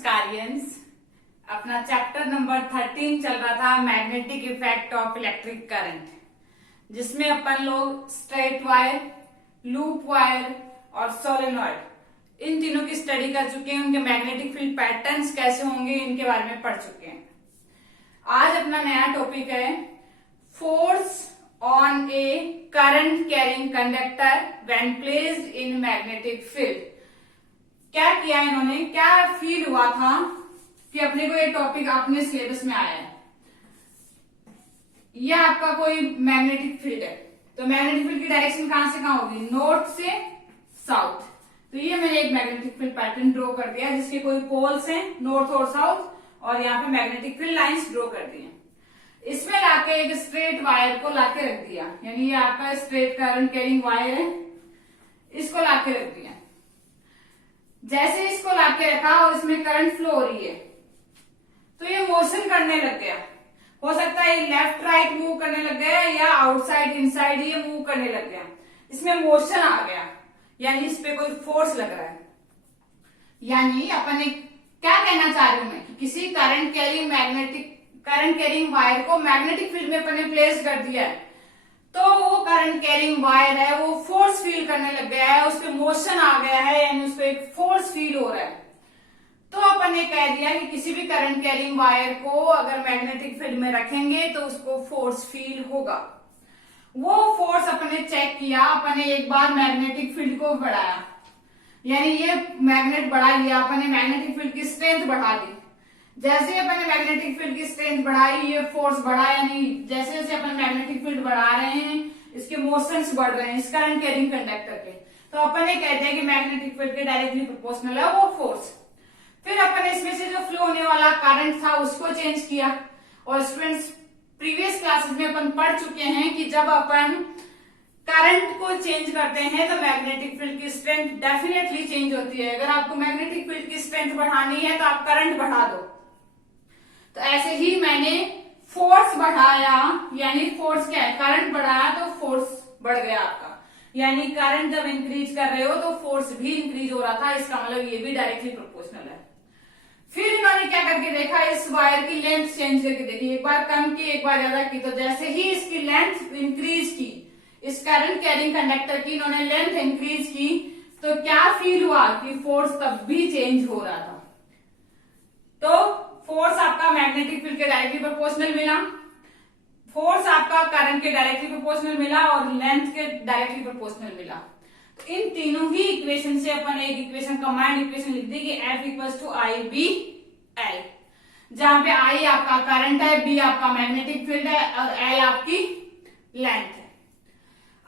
नमस्कारियंस। अपना chapter number 13 चल रहा था magnetic effect of electric current, जिसमें अपन लोग स्ट्रेट वायर, लूप वायर और सोलेनॉइड इन तीनों की स्टडी कर चुके हैं। उनके मैग्नेटिक फील्ड पैटर्न्स कैसे होंगे इनके बारे में पढ़ चुके हैं। आज अपना नया टॉपिक है force on A current carrying conductor when placed in magnetic field. क्या किया इन्होंने, क्या फील हुआ था कि अपने को ये टॉपिक अपने सिलेबस में आया है। यह आपका कोई मैग्नेटिक फील्ड है, तो मैग्नेटिक फील्ड की डायरेक्शन कहां से कहां होगी, नॉर्थ से साउथ। तो ये मैंने एक मैग्नेटिक फील्ड पैटर्न ड्रॉ कर दिया जिसके कोई पोल्स हैं नॉर्थ और साउथ, और यहाँ पे मैग्नेटिक फील्ड लाइंस ड्रॉ कर दी हैं। इसमें लाके एक स्ट्रेट वायर को लाके रख दिया, यानी ये आपका स्ट्रेट करंट कैरिंग वायर है, इसको लाके रख दिया। जैसे इसको लाके रखा और इसमें करंट फ्लो हो रही है तो ये मोशन करने लग गया। हो सकता है ये लेफ्ट राइट मूव करने लग गया या आउटसाइड इनसाइड ये मूव करने लग गया। इसमें मोशन आ गया, यानी इस पे कोई फोर्स लग रहा है। यानी अपन क्या कहना चाह रही हूं मैं कि किसी करंट कैरिंग वायर को मैग्नेटिक फील्ड में अपन ने प्लेस कर दिया है, तो वो करंट कैरिंग वायर है वो फोर्स फील करने लग गया है, उस पर मोशन आ गया है, यानी उस पर एक फोर्स फील हो रहा है। तो अपन ने कह दिया कि किसी भी करंट कैरिंग वायर को अगर मैग्नेटिक फील्ड में रखेंगे तो उसको फोर्स फील होगा। वो फोर्स अपन ने चेक किया, अपन ने एक बार मैग्नेटिक फील्ड को बढ़ाया, यानी ये मैग्नेट बढ़ा लिया, अपन ने मैग्नेटिक फील्ड की स्ट्रेंथ बढ़ा दी। जैसे अपन ने मैग्नेटिक फील्ड की स्ट्रेंथ बढ़ाई, ये फोर्स बढ़ा, यानी जैसे जैसे अपन मैग्नेटिक फील्ड बढ़ा रहे हैं इसके मोशंस बढ़ रहे हैं इस करंट कैरिंग कंडक्टर के। तो अपन ये कहते हैं कि मैग्नेटिक फील्ड के डायरेक्टली प्रोपोर्शनल है वो फोर्स। फिर अपन ने इसमें से जो फ्लो होने वाला करंट था उसको चेंज किया। और स्टूडेंट्स, प्रीवियस क्लासेस में अपन पढ़ चुके हैं कि जब अपन करंट को चेंज करते हैं तो मैग्नेटिक फील्ड की स्ट्रेंथ डेफिनेटली चेंज होती है। अगर आपको मैग्नेटिक फील्ड की स्ट्रेंथ बढ़ानी है तो आप करंट बढ़ा दो। तो ऐसे ही मैंने फोर्स बढ़ाया, यानी फोर्स क्या है, करंट बढ़ाया तो फोर्स बढ़ गया आपका। यानी करंट जब इंक्रीज कर रहे हो तो फोर्स भी इंक्रीज हो रहा था, इसका मतलब ये भी डायरेक्टली प्रोपोर्शनल है। फिर इन्होंने क्या करके देखा, इस वायर की लेंथ चेंज करके देखी, एक बार कम की एक बार ज्यादा की। तो जैसे ही इसकी लेंथ इंक्रीज की, इस करंट कैरिंग कंडक्टर की इन्होंने लेंथ इंक्रीज की, तो क्या फील हुआ कि फोर्स तब भी चेंज हो रहा था। तो फोर्स आपका मैग्नेटिक फील्ड के डायरेक्टली प्रोपोर्शनल मिला, फोर्स आपका करंट के डायरेक्टली प्रोपोर्शनल मिला और लेंथ के डायरेक्टली प्रोपोर्शनल मिला। तो इन तीनों ही इक्वेशन से अपन एक इक्वेशन कंबाइंड इक्वेशन लिख दी कि F equals to I B L, जहां पे I आपका करंट है, B आपका मैग्नेटिक फील्ड है और L आपकी लेंथ है।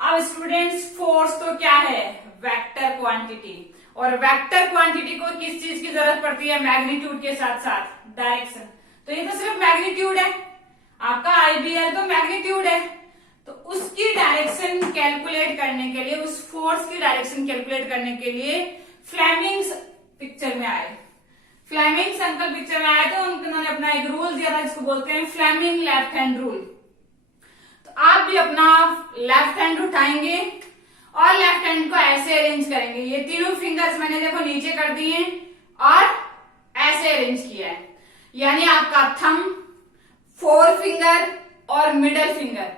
अब स्टूडेंट्स, फोर्स तो क्या है, वेक्टर क्वांटिटी, और वेक्टर क्वांटिटी को किस चीज की जरूरत पड़ती है, मैग्नीट्यूड के साथ साथ डायरेक्शन। तो ये तो सिर्फ मैग्नीट्यूड है, आपका IBL तो मैग्नीट्यूड है। तो उसकी डायरेक्शन कैलकुलेट करने के लिए, उस फोर्स की डायरेक्शन कैलकुलेट करने के लिए फ्लेमिंग्स पिक्चर में आए। फ्लेमिंग्स अंकल पिक्चर में आए तो उन्होंने अपना एक रूल दिया था जिसको बोलते हैं फ्लेमिंग लेफ्ट हैंड रूल। तो आप भी अपना लेफ्ट हैंड उठाएंगे और लेफ्ट हैंड को ऐसे अरेंज करेंगे। ये तीनों फिंगर्स मैंने देखो नीचे कर दिए और ऐसे अरेंज किया है, यानी आपका थंब, फोर फिंगर और मिडल फिंगर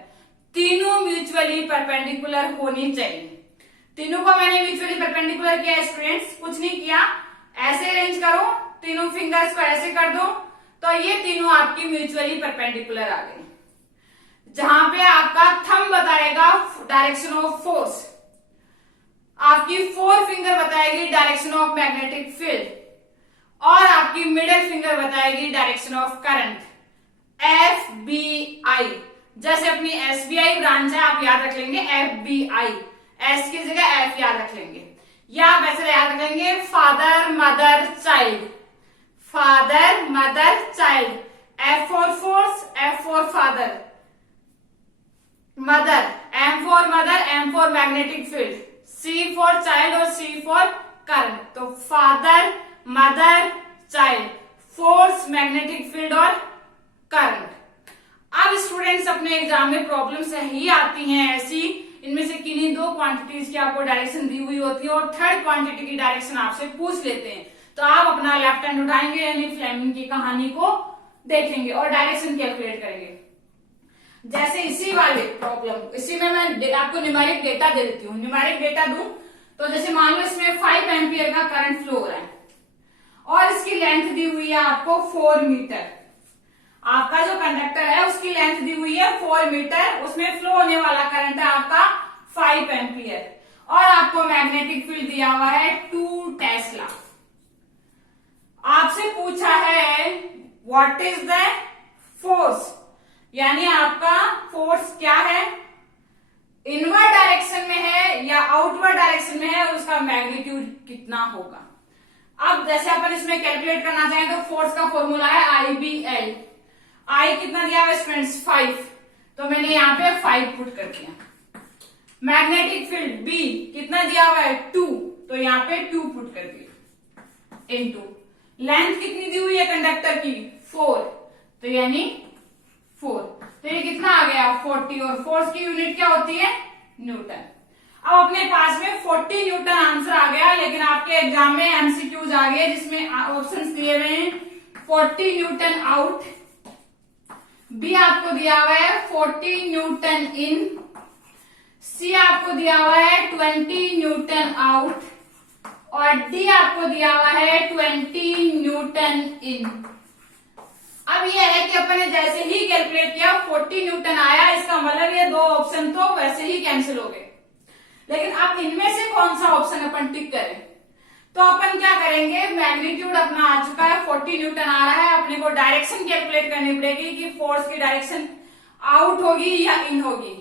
तीनों म्यूचुअली परपेंडिकुलर होनी चाहिए। तीनों को मैंने म्यूचुअली परपेंडिकुलर किया स्टूडेंट्स, कुछ नहीं किया, ऐसे अरेंज करो, तीनों फिंगर्स को ऐसे कर दो, तो ये तीनों आपकी म्यूचुअली परपेंडिकुलर आ गई। जहां पे आपका थंब बताएगा डायरेक्शन ऑफ फोर्स, आपकी फोर फिंगर बताएगी डायरेक्शन ऑफ मैग्नेटिक फील्ड, और आपकी मिडिल फिंगर बताएगी डायरेक्शन ऑफ करंट। FBI, जैसे अपनी SBI ब्रांच है आप याद रख लेंगे FBI, S की जगह F याद रख लेंगे, या आप ऐसे याद रख लेंगे father mother child, father mother child, F for force, F for father, mother, M for mother, M for magnetic field, C for child और C फॉर करंट। तो father mother child, force magnetic field और current. अब students, अपने exam में problem सही आती हैं ऐसी, इनमें से किन्हीं दो क्वांटिटीज की आपको डायरेक्शन दी हुई होती है और थर्ड क्वांटिटी की डायरेक्शन आपसे पूछ लेते हैं। तो आप अपना लेफ्ट हैंड उठाएंगे यानी फ्लेमिंग की कहानी को देखेंगे और डायरेक्शन कैलकुलेट करेंगे। जैसे इसी वाले प्रॉब्लम, इसी में मैं आपको न्यूमेरिक डेटा दे देती हूँ। न्यूमेरिक डेटा दूं तो जैसे मान लो इसमें 5 एम्पियर का करंट फ्लो हो रहा है और इसकी लेंथ दी हुई है आपको 4 मीटर। आपका जो कंडक्टर है उसकी लेंथ दी हुई है 4 मीटर, उसमें फ्लो होने वाला करंट है आपका 5 एम्पियर और आपको मैग्नेटिक फील्ड दिया हुआ है 2 टेस्ला। आपसे पूछा है व्हाट इज द फोर्स, यानी आपका फोर्स क्या है, इनवर्ड डायरेक्शन में है या आउटवर्ड डायरेक्शन में है, उसका मैग्नीट्यूड कितना होगा। अब जैसे अपन इसमें कैलकुलेट करना चाहें तो फोर्स का फॉर्मूला है IBL। आई कितना दिया हुआ स्टूडेंट्स 5, तो मैंने यहाँ पे 5 पुट कर दिया। मैग्नेटिक फील्ड B कितना दिया हुआ है 2, तो यहाँ पे 2 पुट कर दिया इनटू लेंथ कितनी दी हुई है कंडक्टर की 4, तो यानी 4, तो ये कितना आ गया 40 और फोर्स की यूनिट क्या होती है न्यूटन। अब अपने पास में 40 न्यूटन आंसर आ गया, लेकिन आपके एग्जाम में एमसीक्यूज आ गए जिसमें ऑप्शंस दिए हुए हैं 40 न्यूटन आउट, बी आपको दिया हुआ है 40 न्यूटन इन, सी आपको दिया हुआ है 20 न्यूटन आउट और डी आपको दिया हुआ है 20 न्यूटन इन। अब यह है कि अपन ने जैसे ही कैलकुलेट किया 40 न्यूटन आया, इसका मतलब ये 2 ऑप्शन तो वैसे ही कैंसिल हो गए। लेकिन अब इनमें से कौन सा ऑप्शन अपन टिक करें, तो अपन क्या करेंगे, मैग्नीट्यूड अपना आ चुका है 40 न्यूटन आ रहा है, अपने को डायरेक्शन कैलकुलेट करनी पड़ेगी कि फोर्स की डायरेक्शन आउट होगी या इन होगी।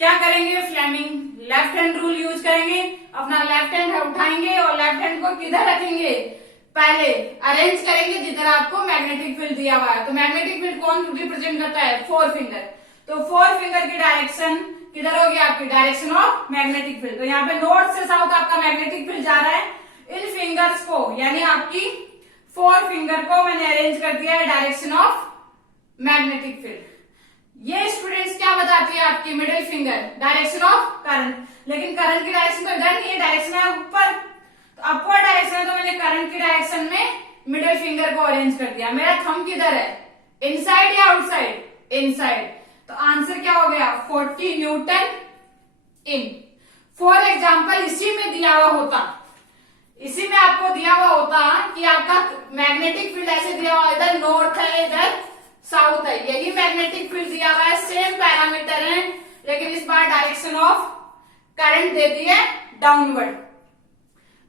क्या करेंगे, Fleming left hand rule use करेंगे, अपना लेफ्ट हैंड उठाएंगे और लेफ्ट हैंड को किधर रखेंगे, पहले अरेंज करेंगे जिधर आपको मैग्नेटिक फील्ड दिया हुआ है। तो मैग्नेटिक फील्ड कौन रिप्रेजेंट करता है 4 फिंगर, तो 4 फिंगर की डायरेक्शन किधर होगी आपकी डायरेक्शन ऑफ मैग्नेटिक फील्ड। तो यहाँ पे नॉर्थ से साउथ आपका मैग्नेटिक फील्ड जा रहा है, इन फिंगर्स को यानी आपकी 4 फिंगर को मैंने अरेंज कर दिया है डायरेक्शन ऑफ मैग्नेटिक फील्ड। ये स्टूडेंट्स क्या बताती है आपकी middle finger direction of current, लेकिन करंट की डायरेक्शन तो इधर नहीं है, डायरेक्शन है ऊपर, तो अपवर्ड डायरेक्शन है, तो मैंने करंट की डायरेक्शन में मिडिल फिंगर को अरेंज कर दिया। मेरा थंब किधर है, इनसाइड या आउटसाइड, इनसाइड, तो आंसर क्या हो गया 40 न्यूटन इन। फॉर एग्जाम्पल इसी में दिया हुआ होता, इसी में आपको दिया हुआ होता कि आपका मैग्नेटिक फील्ड ऐसे दिया हुआ, इधर नॉर्थ है इधर साउथ है, यही मैग्नेटिक फील्ड दिया हुआ है, सेम पैरामीटर है, लेकिन इस बार डायरेक्शन ऑफ करंट दे दी है डाउनवर्ड।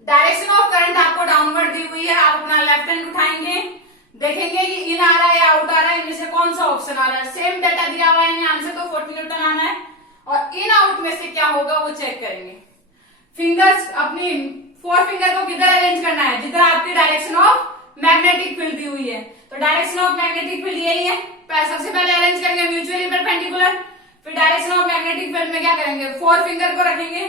डायरेक्शन ऑफ करंट आपको डाउनवर्ड दी हुई है, आप अपना लेफ्ट हैंड उठाएंगे, देखेंगे कि इन आ रहा है या आउट आ रहा है, इनमें से कौन सा ऑप्शन आ रहा है, सेम डेटा दिया हुआ है, आंसर तो 40 न्यूटन आना है, और इन आउट में से क्या होगा वो चेक करेंगे। फिंगर्स अपनी 4 फिंगर को किधर अरेंज करना है, जिधर आपकी डायरेक्शन ऑफ मैग्नेटिक फील्ड दी हुई है, तो डायरेक्शन ऑफ मैग्नेटिक फील्ड यही है, सबसे पहले अरेंज करेंगे म्यूचुअली परपेंडिकुलर, फिर डायरेक्शन ऑफ मैग्नेटिक फील्ड में क्या करेंगे 4 फिंगर को रखेंगे,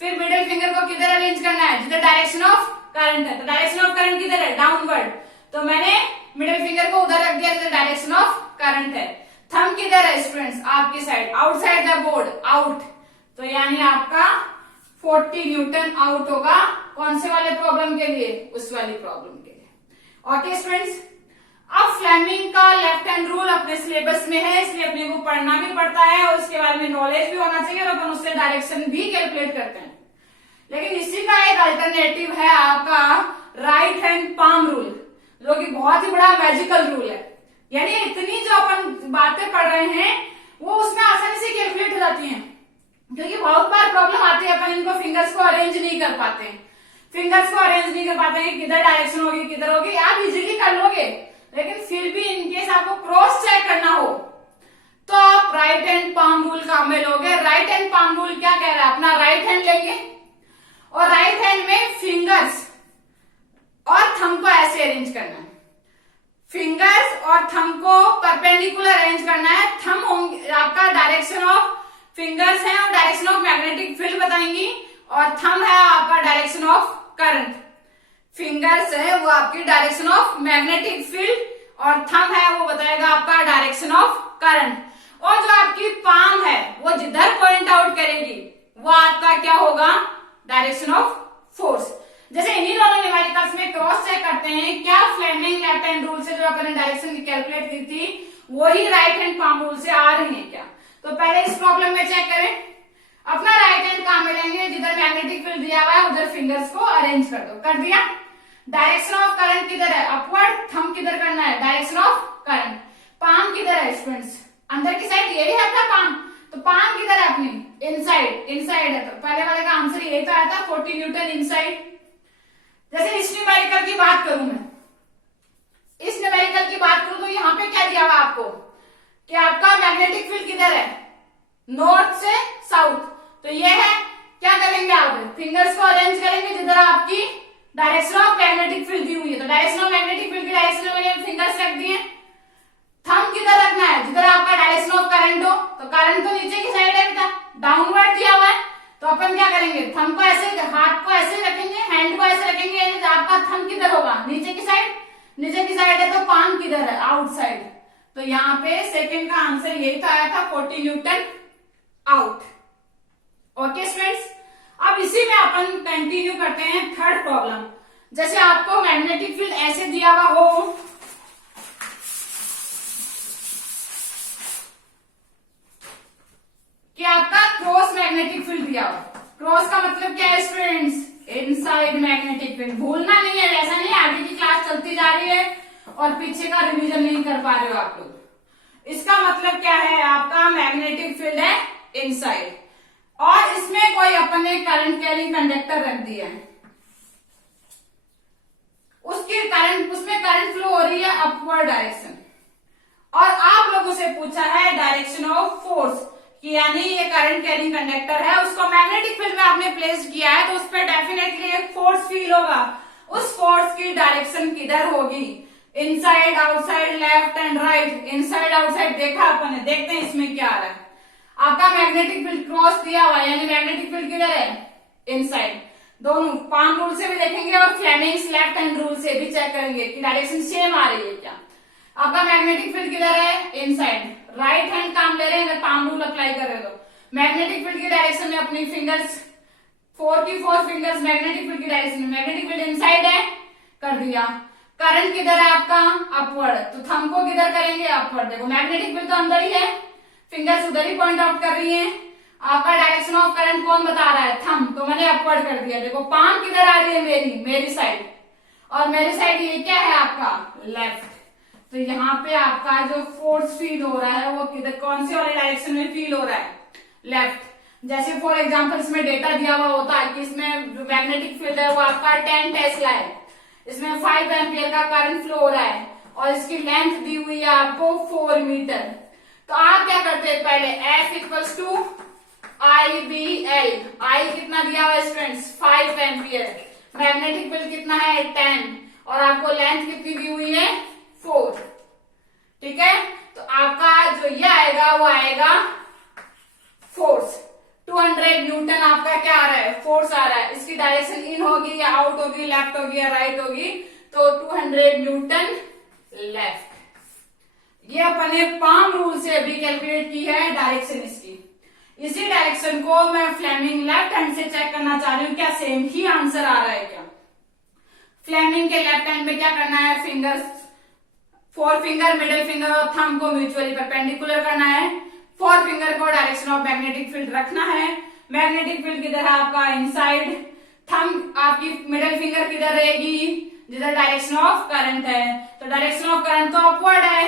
फिर मिडिल फिंगर को किधर अरेंज करना है, जिधर डायरेक्शन ऑफ करंट है, तो डायरेक्शन ऑफ करंट किधर है डाउनवर्ड, तो मैंने मिडिल फिंगर को उधर रख दिया जिधर डायरेक्शन ऑफ करंट है। थंब किधर है स्टूडेंट्स, आपकी side, outside the board, out, तो यानी आपका 40 न्यूटन आउट होगा, कौन से वाले प्रॉब्लम के लिए, उस वाली प्रॉब्लम के लिए। ओके स्टूडेंट्स, अब फ्लेमिंग का लेफ्ट हैंड रूल अपने सिलेबस में है, इसलिए अपने को पढ़ना भी पड़ता है और उसके बारे में नॉलेज भी होना चाहिए, और अपन उससे डायरेक्शन भी कैलकुलेट करते हैं। लेकिन इसी का एक अल्टरनेटिव है आपका राइट हैंड पाम रूल, जो कि बहुत ही बड़ा मैजिकल रूल है, यानी इतनी जो अपन बातें पढ़ रहे हैं वो उसमें आसानी से कैलकुलेट हो जाती हैं, क्योंकि बहुत बार प्रॉब्लम आती है अपन इनको फिंगर्स को अरेंज नहीं कर पाते हैं, फिंगर्स को अरेंज नहीं कर पाते हैं, किधर डायरेक्शन होगी किधर होगी, आप इजीली कर लोगे, लेकिन फिर भी इनकेस आपको क्रॉस चेक करना हो तो आप राइट हैंड पाम रूल काम में लोगे। राइट हैंड पाम रूल क्या कह रहा है, अपना राइट हैंड लेंगे और राइट हैंड में फिंगर्स और थंब को ऐसे अरेंज करना है, फिंगर्स और थंब को परपेंडिकुलर अरेंज करना है। थंब आपका डायरेक्शन ऑफ फिंगर्स है और डायरेक्शन ऑफ मैग्नेटिक फील्ड बताएंगी, और थंब है आपका डायरेक्शन ऑफ करंट। फिंगर्स है वो आपकी डायरेक्शन ऑफ मैग्नेटिक फील्ड और थंब है वो बताएगा आपका डायरेक्शन ऑफ करंट। और जो आपकी पाम है वो जिधर पॉइंट आउट करेगी वो आपका क्या होगा, डायरेक्शन ऑफ फोर्स। जैसे इन्हीं दोनों न्यूमेरिकल्स में क्रॉस चेक करते हैं क्या फ्लेमिंग लेफ्ट हैंड रूल से जो अपन ने डायरेक्शन कैलकुलेट की थी वही राइट हैंड पाम रूल से आ रही है क्या। तो पहले इस प्रॉब्लम में चेक करें, अपना राइट हैंड कहां में लेंगे, जिधर मैग्नेटिक फील्ड दिया हुआ है उधर फिंगर्स को अरेंज कर दो। कर दिया। डायरेक्शन ऑफ करंट किधर है, अपवर्ड, थंब किधर करना है, डायरेक्शन ऑफ करंट। पाम किधर है स्टूडेंट्स, अंदर की साइड यही है अपना पाम, तो पाम किधर है अपनी, इनसाइड, इनसाइड है। तो पहले वाले का आंसर यही तो आया था 40 न्यूटन इनसाइड। जैसे इस न्यूमेरिकल की बात करूं मैं, इस न्यूमेरिकल की बात करूं तो यहाँ पे क्या दिया हुआ आपको कि आपका मैग्नेटिक फील्ड किधर है, नॉर्थ से साउथ। तो ये है, क्या करेंगे आप फिंगर्स को अरेंज करेंगे जिधर आपकी डायरेक्शन ऑफ मैग्नेटिक फील्ड दी हुई है। तो डायरेक्शन ऑफ मैग्नेटिक फील्ड की डायरेक्शन में मैंने फिंगर्स रख दिए। थंब किधर रखना है, जिधर आपका डायरेक्शन ऑफ करंट हो। तो करंट तो नीचे की साइड है बेटा, डाउनवर्ड दिया हुआ है, तो अपन क्या करेंगे, थंब को ऐसे, हाथ को ऐसे रखेंगे, हैंड को ऐसे रखेंगे, यानी आपका थंब किधर होगा, नीचे की साइड, नीचे की साइड है तो पाम किधर है, आउटसाइड। तो यहाँ पे सेकंड का आंसर यही तो आया था 40 न्यूटन आउट। ओके स्टूडेंट्स, अब इसी में अपन कंटिन्यू करते हैं थर्ड प्रॉब्लम। जैसे आपको मैग्नेटिक फील्ड ऐसे दिया हुआ हो, कि आपका क्रॉस मैग्नेटिक फील्ड दिया हुआ। क्रॉस का मतलब क्या है स्टूडेंट्स, इनसाइड मैग्नेटिक फील्ड। भूलना नहीं है, ऐसा नहीं आगे की क्लास चलती जा रही है और पीछे का रिवीजन नहीं कर पा रहे हो आप लोग। इसका मतलब क्या है, आपका मैग्नेटिक फील्ड है इनसाइड और इसमें कोई अपन ने करंट कैरिंग कंडक्टर रख दिया है, उसमें करंट फ्लो हो रही है अपवर्ड डायरेक्शन, और आप लोगों से पूछा है डायरेक्शन ऑफ फोर्स कि यानी ये करंट कैरिंग कंडक्टर है, उसको मैग्नेटिक फील्ड में आपने प्लेस किया है तो उस पर डेफिनेटली एक फोर्स फील होगा। उस फोर्स की डायरेक्शन किधर होगी, inside, outside, left and right. Inside outside देखा अपन ने, देखते हैं इसमें क्या आ रहा है। आपका मैग्नेटिक फील्ड क्रॉस दिया हुआ है, यानी मैग्नेटिक फील्ड किधर है, इनसाइड। दोनों पाम रूल से भी देखेंगे और फ्लेमिंग्स लेफ्ट हैंड रूल से भी चेक करेंगे कि डायरेक्शन सेम आ रही है क्या। आपका मैग्नेटिक फील्ड किधर है, इनसाइड। राइट हैंड काम ले रहे हैं, पाम रूल अप्लाई कर रहे हो तो मैग्नेटिक फील्ड की डायरेक्शन में अपनी फिंगर्स 4 की 4 फिंगर्स मैग्नेटिक फील्ड की डायरेक्शन में, मैग्नेटिक फील्ड इनसाइड है, कर दिया। करंट किधर है आपका, अपवर्ड, तो थंब को किधर करेंगे, अपवर्ड। देखो मैग्नेटिक फील्ड तो अंदर ही है, फिंगर्स उधर ही पॉइंट आउट कर रही है। आपका डायरेक्शन ऑफ करंट कौन बता रहा है, थंब, तो मैंने अपवर्ड कर दिया। देखो पाम किधर आ रही है, मेरी साइड, और मेरी साइड ये क्या है आपका, लेफ्ट। तो यहाँ पे आपका जो फोर्स फील हो रहा है वो किधर, कौन सी वाले डायरेक्शन में फील हो रहा है, लेफ्ट। जैसे फॉर एग्जांपल इसमें डेटा दिया हुआ होता है कि इसमें जो मैग्नेटिक फील्ड है वो आपका 10 टेस्ला है, इसमें 5 एम्पियर का करंट फ्लो हो रहा है और इसकी लेंथ दी हुई है आपको 4 मीटर। तो आप क्या करते हैं, पहले F equals to IBL, I कितना दिया हुआ है स्टूडेंट्स, 5 एम्पियर, मैग्नेटिक फील्ड कितना है 10, और आपको लेंथ कितनी दी हुई है 4। ठीक है, तो आपका जो ये आएगा वो आएगा फोर्स 200 न्यूटन। आपका क्या आ रहा है, फोर्स आ रहा है। इसकी डायरेक्शन इन होगी या आउट होगी, लेफ्ट होगी या राइट होगी, तो 200 न्यूटन लेफ्ट। ये अपन ने पाम रूल से अभी कैलकुलेट की है डायरेक्शन इसकी। इसी डायरेक्शन को मैं फ्लेमिंग लेफ्ट हैंड से चेक करना चाह रही हूँ, क्या सेम ही आंसर आ रहा है क्या। फ्लेमिंग के लेफ्ट हैंड में क्या करना है, फिंगर्स 4 फिंगर, मिडिल फिंगर और थंब को म्यूचुअली परपेंडिकुलर करना है। 4 फिंगर को डायरेक्शन ऑफ मैग्नेटिक फील्ड रखना है। मैग्नेटिक फील्ड किधर है आपका, इनसाइड। थंब आपकी मिडिल फिंगर किधर रहेगी, जिधर डायरेक्शन ऑफ करंट है, तो डायरेक्शन ऑफ करंट तो अपवर्ड है।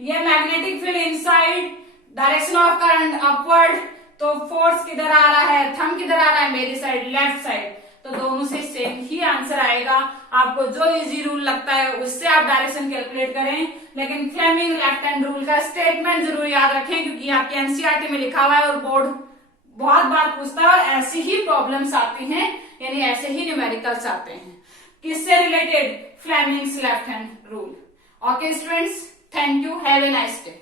ये magnetic field inside, direction of current upward, तो फोर्स किधर आ रहा है, थंब किधर आ रहा है, मेरी साइड, लेफ्ट साइड। तो दोनों से सेम ही आंसर आएगा। आपको जो इजी रूल लगता है उससे आप डायरेक्शन कैलकुलेट करें, लेकिन फ्लेमिंग लेफ्ट हैंड रूल का स्टेटमेंट जरूर याद रखें, क्योंकि आपके एनसीईआरटी में लिखा हुआ है और बोर्ड बहुत बार पूछता है और ऐसी ही प्रॉब्लम्स आती हैं, यानी ऐसे ही न्यूमेरिकल्स आते हैं। किससे related, Fleming's left hand rule. Okay students, thank you, have a nice day.